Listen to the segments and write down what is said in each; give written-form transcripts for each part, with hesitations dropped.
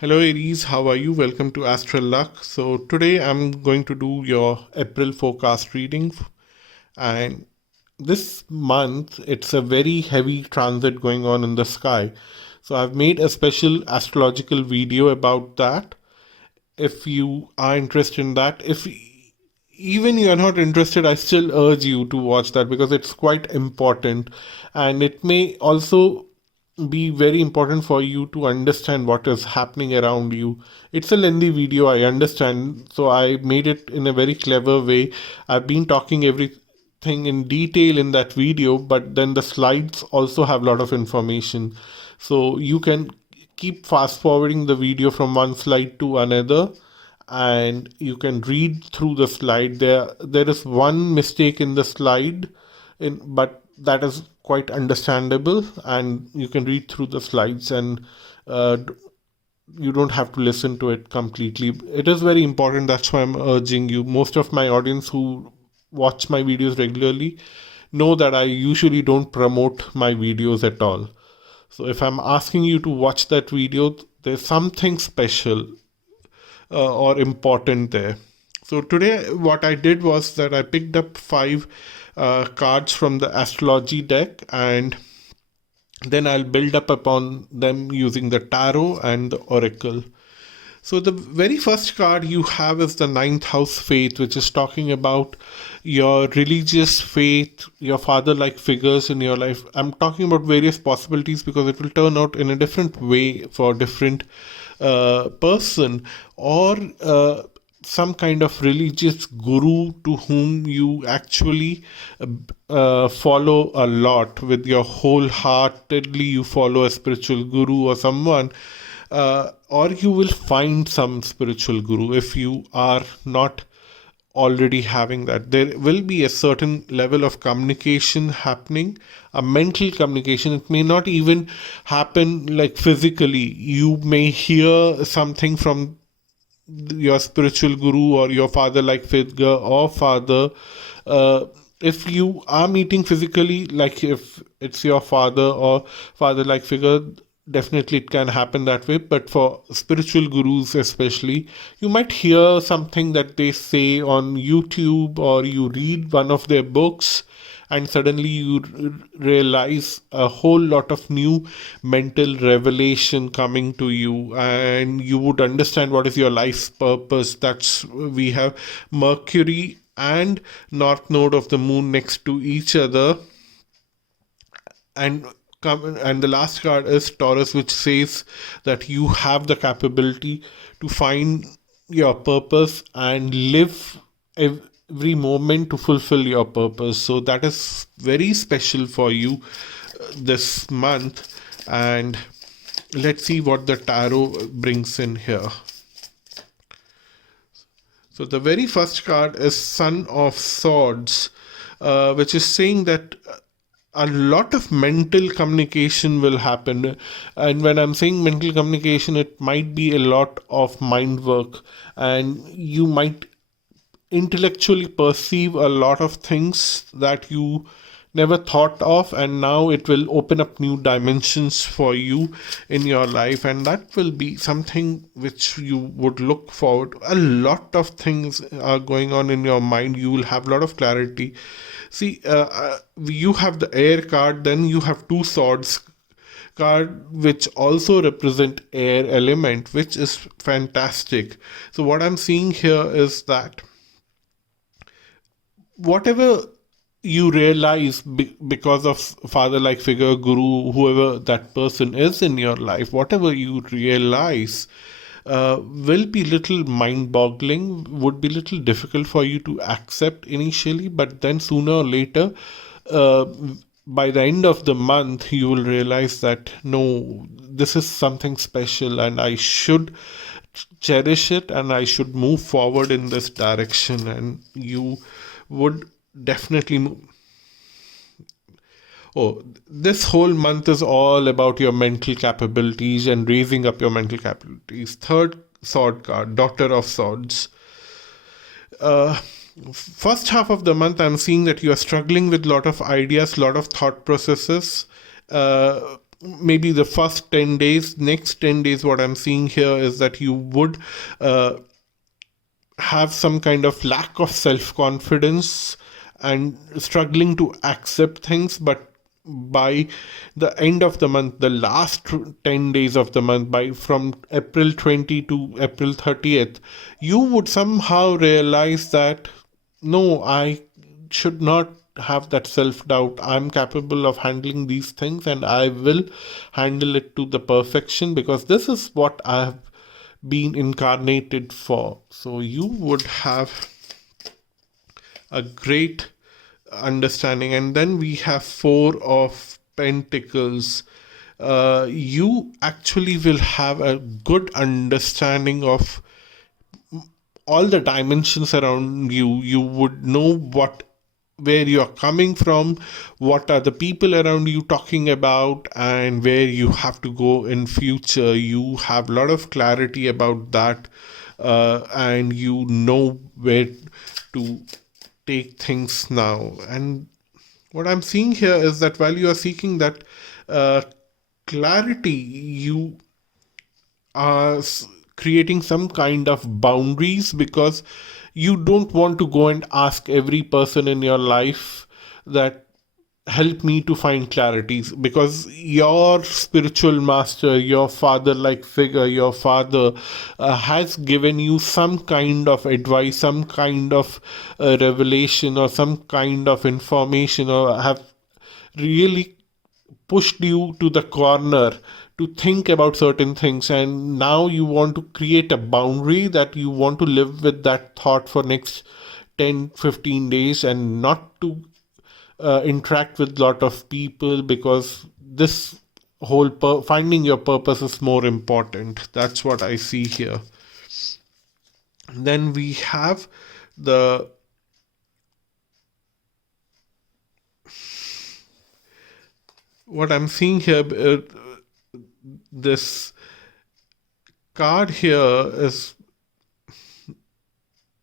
Hello Aries, how are you? Welcome to Astral Luck. So today I'm going to do your April forecast reading, and this month it's a very heavy transit going on in the sky. So I've made a special astrological video about that. If you are interested in that, if even you are not interested, I still urge you to watch that because it's quite important, and it may also be very important for you to understand what is happening around you. It's a lengthy video, I understand, so I made it in a very clever way. I've been talking everything in detail in that video, but then the slides also have a lot of information. So you can keep fast forwarding the video from one slide to another, and you can read through the slide. There is one mistake in the slide, but that is quite understandable, and you can read through the slides, and uh, you don't have to listen to it completely. It is very important. That's why I'm urging you. Most of my audience who watch my videos regularly know that I usually don't promote my videos at all. So if I'm asking you to watch that video, there's something special or important there. So today, what I did was that I picked up five cards from the astrology deck, and then I'll build up upon them using the tarot and the oracle. So the very first card you have is the ninth house faith, which is talking about your religious faith, your father-like figures in your life. I'm talking about various possibilities because it will turn out in a different way for different person, or some kind of religious guru to whom you actually follow a lot with your wholeheartedly. You follow a spiritual guru or someone, or you will find some spiritual guru if you are not already having that. There will be a certain level of communication happening, a mental communication. It may not even happen like physically. You may hear something from your spiritual guru or your father like figure or father. If you are meeting physically, like if it's your father or father like figure, definitely it can happen that way. But for spiritual gurus especially, you might hear something that they say on YouTube, or you read one of their books, and suddenly you realize a whole lot of new mental revelation coming to you, and you would understand what is your life's purpose. That's, we have Mercury and north node of the moon next to each other, and and the last card is Taurus, which says that you have the capability to find your purpose and live every moment to fulfill your purpose. So that is very special for you this month. And let's see what the tarot brings in here. So the very first card is Sun of Swords, which is saying that a lot of mental communication will happen. And when I'm saying mental communication, it might be a lot of mind work, and you might intellectually perceive a lot of things that you never thought of, and now it will open up new dimensions for you in your life, and that will be something which you would look forward. A lot of things are going on in your mind. You will have a lot of clarity. See, you have the air card, then you have two swords card, which also represent air element, which is fantastic. So what I'm seeing here is that whatever you realize because of father like figure, guru, whoever that person is in your life, whatever you realize will be little mind boggling, would be little difficult for you to accept initially, but then sooner or later, uh, by the end of the month, you will realize that no, this is something special, and I should cherish it, and I should move forward in this direction, and you would definitely move. Oh, this whole month is all about your mental capabilities and raising up your mental capabilities. Third sword card, Daughter of Swords. Uh, First half of the month, I'm seeing that you are struggling with a lot of ideas, lot of thought processes. maybe the first 10 days. Next 10 days, what I'm seeing here is that you would have some kind of lack of self confidence and struggling to accept things. But by the end of the month, the last 10 days of the month, by from April 20 to April 30th, you would somehow realize that no, I should not have that self doubt. I'm capable of handling these things and I will handle it to the perfection, because this is what I have been incarnated for. So you would have a great understanding. And then we have Four of Pentacles. You actually will have a good understanding of all the dimensions around you. You would know where you are coming from, what are the people around you talking about, and where you have to go in future. You have a lot of clarity about that, and you know where to take things now. And what I'm seeing here is that while you are seeking that uh, clarity, you are creating some kind of boundaries, because you don't want to go and ask every person in your life that help me to find clarities, because your spiritual master, your father like figure, your father has given you some kind of advice, some kind of revelation, or some kind of information, or have really pushed you to the corner to think about certain things. And now you want to create a boundary that you want to live with that thought for next 10-15 days, and not to interact with lot of people, because this whole finding your purpose is more important. That's what I see here. Then we have the what I'm seeing here, this card here is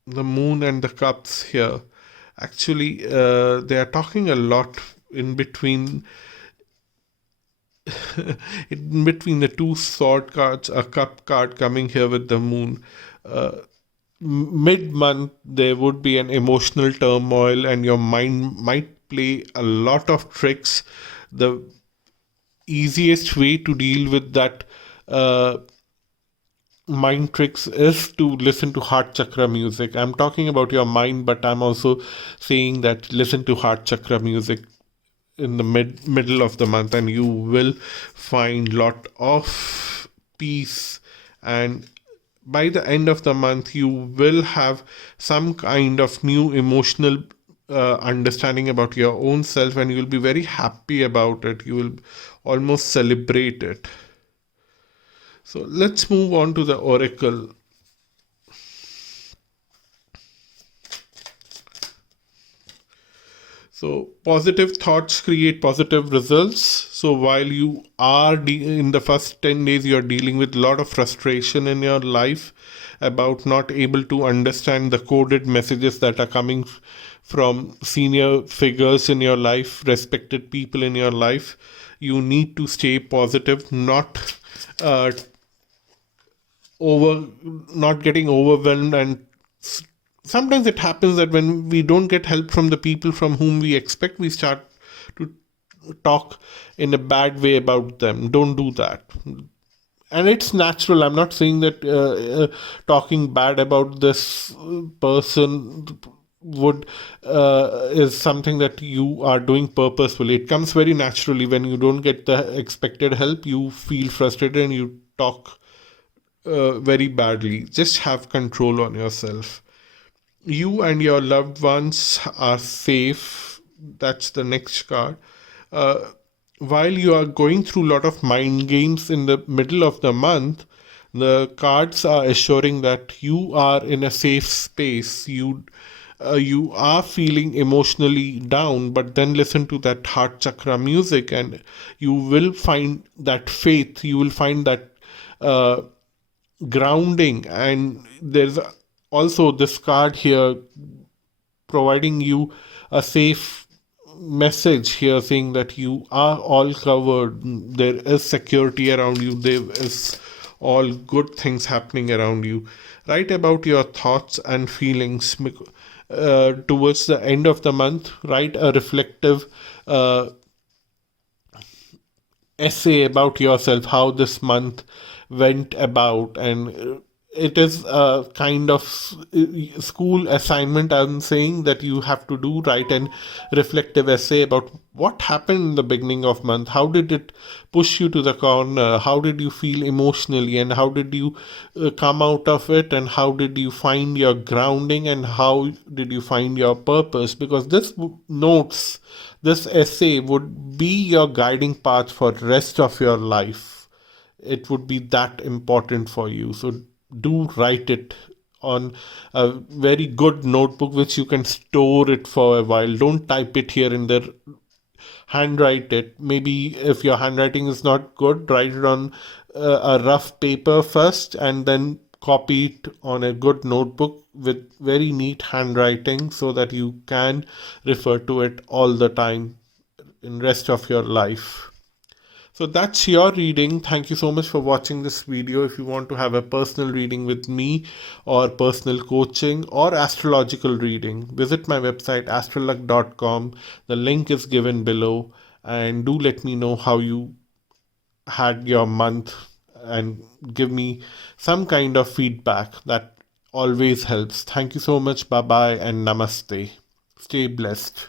the Moon and the Cups here. Actually, they are talking a lot in between in between the two sword cards, a cup card coming here with the Moon. Mid month, there would be an emotional turmoil, and your mind might play a lot of tricks. The easiest way to deal with that mind tricks is to listen to heart chakra music. I'm talking about your mind, but I'm also saying that listen to heart chakra music in the middle of the month, and you will find lot of peace. And by the end of the month, you will have some kind of new emotional understanding about your own self, and you'll be very happy about it. You will almost celebrate it. So let's move on to the oracle. So positive thoughts create positive results. So while you are in the first 10 days, you are dealing with a lot of frustration in your life about not able to understand the coded messages that are coming from senior figures in your life, respected people in your life. You need to stay positive, uh, over not getting overwhelmed. And sometimes it happens that when we don't get help from the people from whom we expect, we start to talk in a bad way about them. Don't do that. And it's natural. I'm not saying that talking bad about this person would is something that you are doing purposefully. It comes very naturally. When you don't get the expected help, you feel frustrated and you talk very badly. Just have control on yourself. You and your loved ones are safe. That's the next card. Uh, while you are going through a lot of mind games in the middle of the month, the cards are assuring that you are in a safe space. You are feeling emotionally down, but then listen to that heart chakra music, and you will find that faith. You will find that uh, grounding. And there's also this card here providing you a safe message here saying that you are all covered. There is security around you. There is all good things happening around you. Write about your thoughts and feelings towards the end of the month. Write a reflective essay about yourself, how this month went about, and it is a kind of school assignment. I'm saying that you have to do, write an reflective essay about what happened in the beginning of month. How did it push you to the corner? How did you feel emotionally, and how did you come out of it, and how did you find your grounding, and how did you find your purpose? Because this essay would be your guiding path for rest of your life. It would be that important for you. So do write it on a very good notebook which you can store it for a while. Don't type it here and there. Handwrite it. Maybe if your handwriting is not good, write it on a rough paper first, and then copy it on a good notebook with very neat handwriting so that you can refer to it all the time in rest of your life. So that's your reading. Thank you so much for watching this video. If you want to have a personal reading with me, or personal coaching, or astrological reading, visit my website astralluck.com. The link is given below, and do let me know how you had your month and give me some kind of feedback. That always helps. Thank you so much. Bye bye and namaste. Stay blessed.